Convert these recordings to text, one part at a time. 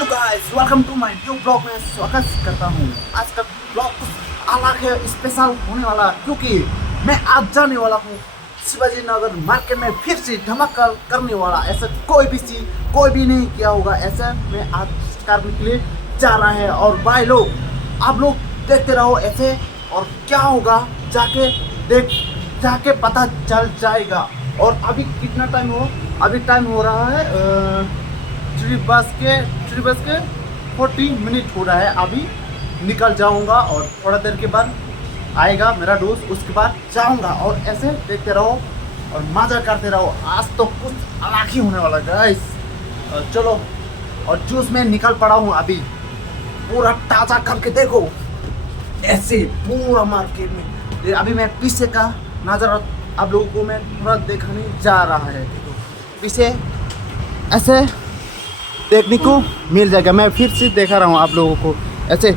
Hello guys, welcome to my new blog में स्वागत करता हूँ। आज का ब्लॉग कुछ अलग है, स्पेशल होने वाला, क्योंकि मैं आज जाने वाला हूँ शिवाजी नगर मार्केट में। फिर से धमाका करने वाला, ऐसा कोई भी नहीं किया होगा। ऐसा मैं आज करने के लिए जा रहा है। और भाई लोग, आप लोग देखते रहो ऐसे, और क्या होगा जाके पता चल जाएगा। और अभी कितना टाइम हो, अभी टाइम हो रहा है 3 बज के 40 मिनट हो रहा है। अभी निकल जाऊंगा और थोड़ा देर के बाद आएगा मेरा दोस्त, उसके बाद जाऊंगा। और ऐसे देखते रहो और मजा करते रहो। आज तो कुछ अलग ही होने वाला गाइस। चलो, और जूस में निकल पड़ा हूँ अभी, पूरा ताज़ा करके देखो। ऐसे पूरा मार्केट में अभी मैं पीछे का नज़ारा आप लोगों को मैं थोड़ा दिखाने जा रहा है। पीछे ऐसे देखने को मिल जाएगा। मैं फिर से दिखा रहा हूँ आप लोगों को ऐसे।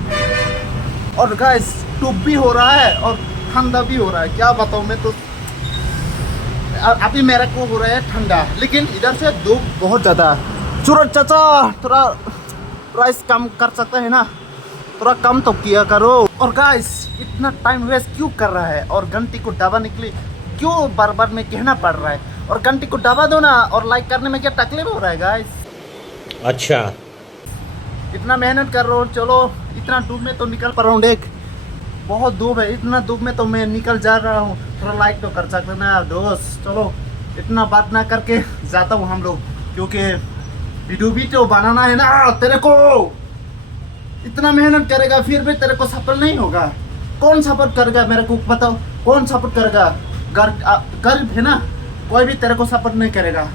और गाइस, धूप भी हो रहा है और ठंडा भी हो रहा है। क्या बताऊँ मैं तो, अभी मेरे को हो रहा है ठंडा, लेकिन इधर से धूप बहुत ज़्यादा है। सूरज चाचा, थोड़ा प्राइस कम कर सकते हैं ना, थोड़ा कम तो किया करो। और गाइस, इतना टाइम वेस्ट क्यों कर रहा है, और घंटी को दबाने के लिए क्यों बार बार में कहना पड़ रहा है। और घंटी को दबा दो ना, और लाइक करने में क्या तकलीफ हो रहा है गाइस। अच्छा, इतना मेहनत कर रहा हूँ, चलो इतना धूप में तो निकल पा रहा हूँ। देख, बहुत धूप है, इतना धूप में तो मैं निकल जा रहा हूँ। थोड़ा लाइक तो कर सकते ना दोस्त। चलो, इतना बात ना करके जाता हूँ हम लोग, क्योंकि वीडियो भी तो बनाना है ना तेरे को। इतना मेहनत करेगा फिर भी तेरे को सफल नहीं होगा। कौन सपोर्ट करेगा मेरे को बताओ, कौन सपोर्ट करेगा? गरीब है ना, कोई भी तेरे को सपोर्ट नहीं करेगा।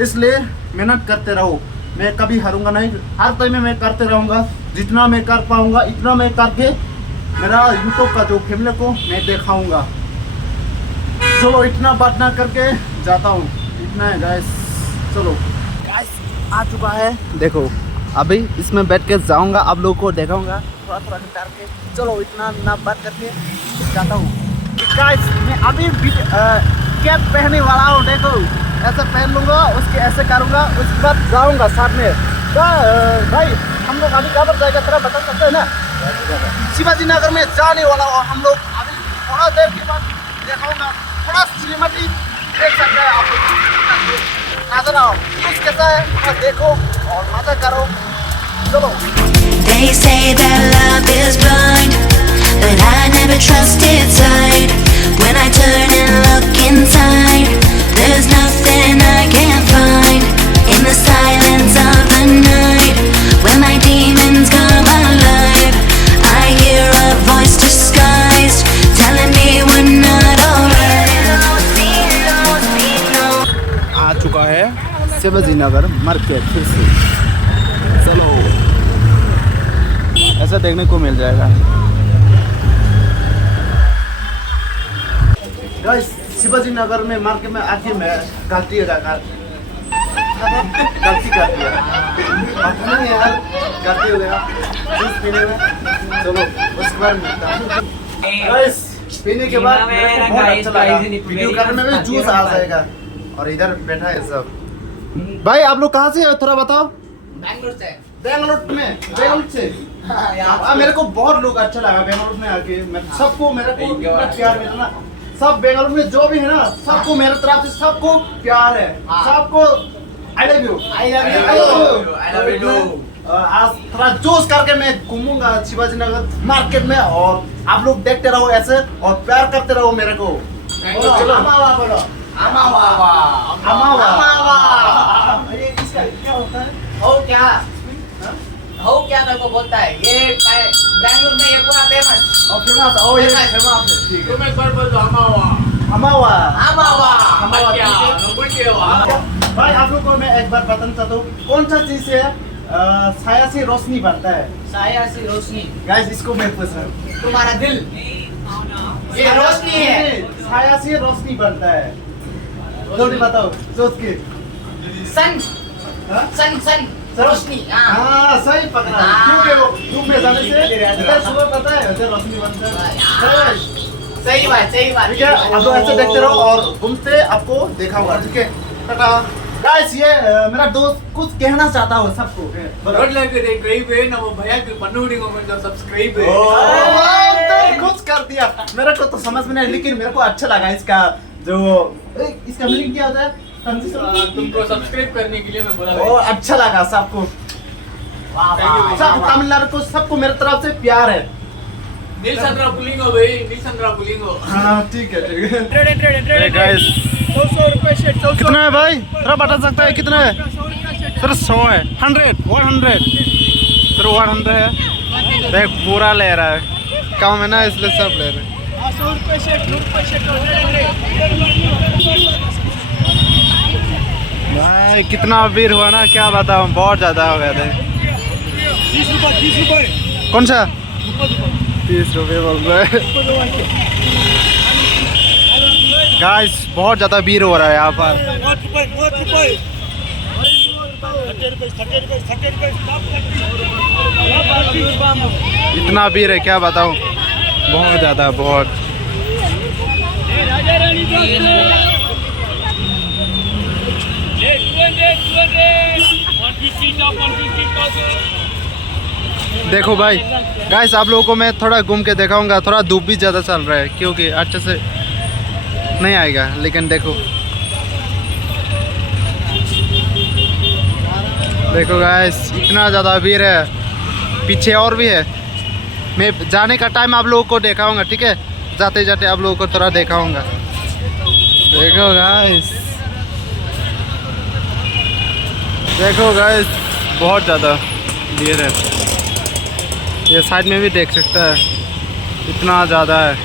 इसलिए मेहनत करते रहो, मैं कभी हारूंगा नहीं। हर टाइम में मैं करते रहूँगा, जितना मैं कर पाऊँगा इतना मैं करके मेरा यूट्यूब का जो फैमिली को मैं दिखाऊँगा। चलो, इतना बात ना करके जाता हूँ, इतना है गाइस। चलो गाइस, आ चुका है, देखो अभी इसमें बैठ के जाऊँगा, आप लोगों को दिखाऊँगा थोड़ा थोड़ा निकाल के। चलो, इतना ना बात करके जाता हूँ गाइस। मैं अभी कैप पहनने वाला हूँ, देखो ऐसे पहन लूँगा, उसके ऐसे करूँगा, उसके बाद जाऊँगा साथ में। तो भाई, हम लोग अभी कहाँ पर जाएगा तेरा बता सकते हैं ना? शिवाजी नगर में जाने वाला हूँ हम लोग। अभी थोड़ा देर के बाद दिखाऊँगा, थोड़ा सिनेमेटिक देख सकते हैं आप लोग। नजर आओ, कुछ कैसा है थोड़ा देखो और मजा करो। चलो। They say that love is blind, but I never trusted sight. When I turn and look inside, there's nothing I can't find. In the silence of the night, when my demons come alive, I hear a voice disguised, telling me we're not alright. आ चुका है Shivaji Nagar market फिर से। चलो, ऐसा देखने को मिल जाएगा guys. Shivaji Nagar में मार्केट में आके मैं गलती कर दिया यार, गलती हो गया जूस पीने में। चलो, उसके बाद मिलता हूं गाइस। पीने के बाद मेरे को बहुत अच्छा लगा, वीडियो करने में भी जूस आ जाएगा। और इधर बैठा है सब भाई। आप लोग कहाँ से हो थोड़ा बताओ? बैंगलोर से। बेंगलुरु से। मेरे को बहुत लोग अच्छा लगा बेंगलुरु में आके। सबको मेरे को इतना प्यार मिला ना, सब बेंगलुरु में जो भी है ना, सबको मेरे तरफ से सबको प्यार है, सबको आई लव यू। आज थोड़ा जोश करके मैं घूमूंगा शिवाजी नगर मार्केट में, और आप लोग देखते रहो ऐसे और प्यार करते रहो मेरे को। चलो, बोलो ये इसका क्या होता है? हो क्या मेरे को बोलता है ये बैंगलोर में, ये पूरा फेमस। और फेमस, ओ ये फेमस है, ठीक है। तुम एक बार बोल दो हमावा। भाई, आप लोग को मैं एक बार बताना चाहता हूँ, कौन सा चीज से साया से रोशनी बढ़ता है? साया से रोशनी। गाइस, इसको मैं पूछ रहा हूँ। तुम्हारा दिल, ये रोशनी है। साया से रोशनी बढ़ता है, जल्दी बताओ सोच के। सन, हाँ? सन रोशनी। हाँ, सही पकड़ा। क्योंकि वो धूप में जाने से इधर सुबह पता है उधर रोशनी बनता है। सही बात। ठीक है, अब तो ऐसे देखते रहो और घूमते आपको देखा होगा। ठीक है, टाटा। गाइस ये मेरा दोस्त कुछ कहना चाहता हो सबको बोलो। रोड लाइक दे क्रेव है ना वो भैया के पन्नूडी को जो सब्सक्राइब है तो खुश कर दिया। मेरे को तो समझ में नहीं, लेकिन मेरे को अच्छा लगा इसका जो इसका मीनिंग क्या होता है? तुमको सब्सक्राइब करने के लिए मैं बोला ओ अच्छा लगा सबको। सब तमिलनाडु को सबको मेरे तरफ से प्यार है। नीलचंद्रा पुलिंगो भाई, नीलचंद्रा पुलिंगो। हाँ ठीक है ठीक है। गाइस 200 रुपए शेट, 200 कितना है भाई? थोड़ा बता सकता है कितना है? सर 100 है, 100 सर 100 है। देख पूरा ले रहा है, कम है ना इसलिए सब ले रहे हैं। 100 रुपए शेट, 100 रुपए शेट, 100 भाई कितना भीड़ हुआ ना, क्या बताऊं, बहुत ज्यादा हो गया था। 30 रुपए कौन सा 30 रुपये बोल रहे गाइस, बहुत ज्यादा भीड़ हो रहा है यहाँ पर। 5 रुपए 30 रुपए इतना भीड़ है क्या बताऊं, बहुत ज्यादा बहुत। देखो भाई गाइस, आप लोगों को मैं थोड़ा घूम के दिखाऊंगा। थोड़ा धूप भी ज़्यादा चल रहा है क्योंकि अच्छे से नहीं आएगा, लेकिन देखो देखो गाइस, इतना ज़्यादा भीड़ है। पीछे और भी है। मैं जाने का टाइम आप लोगों को दिखाऊंगा, ठीक है? जाते जाते आप लोगों को थोड़ा दिखाऊंगा। देखो गाइस, देखो गाइस, बहुत ज़्यादा भीड़ है। ये साइड में भी देख सकता है, इतना ज़्यादा है।